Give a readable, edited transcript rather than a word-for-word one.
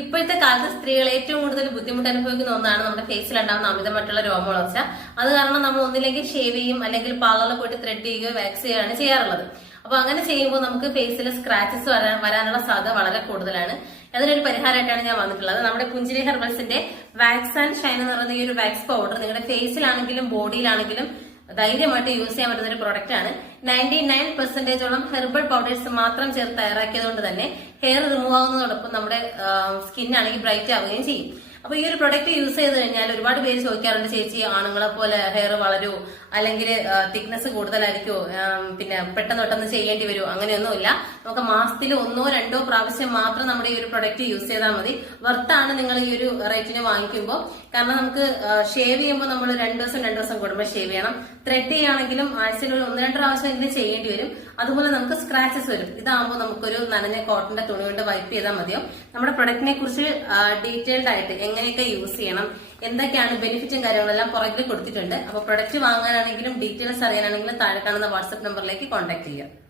ഇപ്പോഴത്തെ കാലത്ത് സ്ത്രീകൾ ഏറ്റവും കൂടുതൽ ബുദ്ധിമുട്ട് അനുഭവിക്കുന്ന ഒന്നാണ് നമ്മുടെ ഫേസിൽ ഉണ്ടാകുന്ന അമിതമായിട്ടുള്ള രോമവളർച്ച. അത് കാരണം നമ്മൾ ഒന്നില്ലെങ്കിൽ ഷേവ് ചെയ്യും, അല്ലെങ്കിൽ പാർലറിൽ പോയിട്ട് ത്രെഡ് ചെയ്യുകയോ വാക്സ് ചെയ്യുകയാണ് ചെയ്യാറുള്ളത്. അപ്പൊ അങ്ങനെ ചെയ്യുമ്പോൾ നമുക്ക് ഫേസിൽ സ്ക്രാച്ചസ് വരാനുള്ള സാധ്യത വളരെ കൂടുതലാണ്. അതിനൊരു പരിഹാരമായിട്ടാണ് ഞാൻ വന്നിട്ടുള്ളത്. നമ്മുടെ പുഞ്ചിരി ഹെർബൽസിന്റെ വാക്സ് ആൻഡ് ഷൈൻ എന്ന് പറയുന്ന ഈ ഒരു വാക്സ് പൗഡർ നിങ്ങളുടെ ഫേസിലാണെങ്കിലും ബോഡിയിലാണെങ്കിലും ധൈര്യമായിട്ട് യൂസ് ചെയ്യാൻ പറ്റുന്ന ഒരു പ്രൊഡക്റ്റ് ആണ്. 99% ഹെർബൽ പൗഡേഴ്സ് മാത്രം ചേർത്ത് തയ്യാറാക്കിയതുകൊണ്ട് തന്നെ ഹെയർ റിമൂവ് ആവുന്നതോടൊപ്പം നമ്മുടെ സ്കിൻ ആണെങ്കിൽ ബ്രൈറ്റ് ആവുകയും ചെയ്യും. അപ്പൊ ഈ ഒരു പ്രൊഡക്റ്റ് യൂസ് ചെയ്ത് കഴിഞ്ഞാൽ ഒരുപാട് പേര് ചോദിക്കാറുണ്ട്, ചേച്ചി ആണുങ്ങളെ പോലെ ഹെയർ വളരൂ, അല്ലെങ്കിൽ തിക്നെസ് കൂടുതലായിരിക്കുമോ, പിന്നെ പെട്ടെന്ന് ചെയ്യേണ്ടി വരുമോ? അങ്ങനെയൊന്നുമില്ല. നമുക്ക് മാസത്തിൽ 1-2 പ്രാവശ്യം മാത്രം നമ്മുടെ ഈ ഒരു പ്രൊഡക്റ്റ് യൂസ് ചെയ്താൽ മതി. വർത്താണ് നിങ്ങൾ ഈ ഒരു റേറ്റിന് വാങ്ങിക്കുമ്പോൾ. കാരണം നമുക്ക് ഷേവ് ചെയ്യുമ്പോൾ നമ്മൾ 2 ദിവസം കൂടുമ്പോൾ ഷേവ് ചെയ്യണം. ത്രെഡ് ചെയ്യുകയാണെങ്കിലും ആഴ്ചയിൽ 1-2 പ്രാവശ്യം ഇതിന് ചെയ്യേണ്ടി വരും. അതുപോലെ നമുക്ക് സ്ക്രാച്ചസ് വരും. ഇതാകുമ്പോൾ നമുക്കൊരു നനഞ്ഞ കോട്ടന്റെ തുണി കൊണ്ട് വൈപ്പ് ചെയ്താൽ മതിയോ. നമ്മുടെ പ്രൊഡക്റ്റിനെ കുറിച്ച് ഡീറ്റെയിൽഡ് ആയിട്ട് എങ്ങനെയൊക്കെ യൂസ് ചെയ്യണം, എന്തൊക്കെയാണ് ബെനിഫിറ്റും കാര്യങ്ങളെല്ലാം പുറകിൽ കൊടുത്തിട്ടുണ്ട്. അപ്പൊ പ്രൊഡക്റ്റ് വാങ്ങാനാണെങ്കിലും ഡീറ്റെയിൽസ് അറിയാനാണെങ്കിലും താഴെ കാണുന്ന വാട്സ്ആപ്പ് നമ്പറിലേക്ക് കോൺടാക്ട് ചെയ്യുക.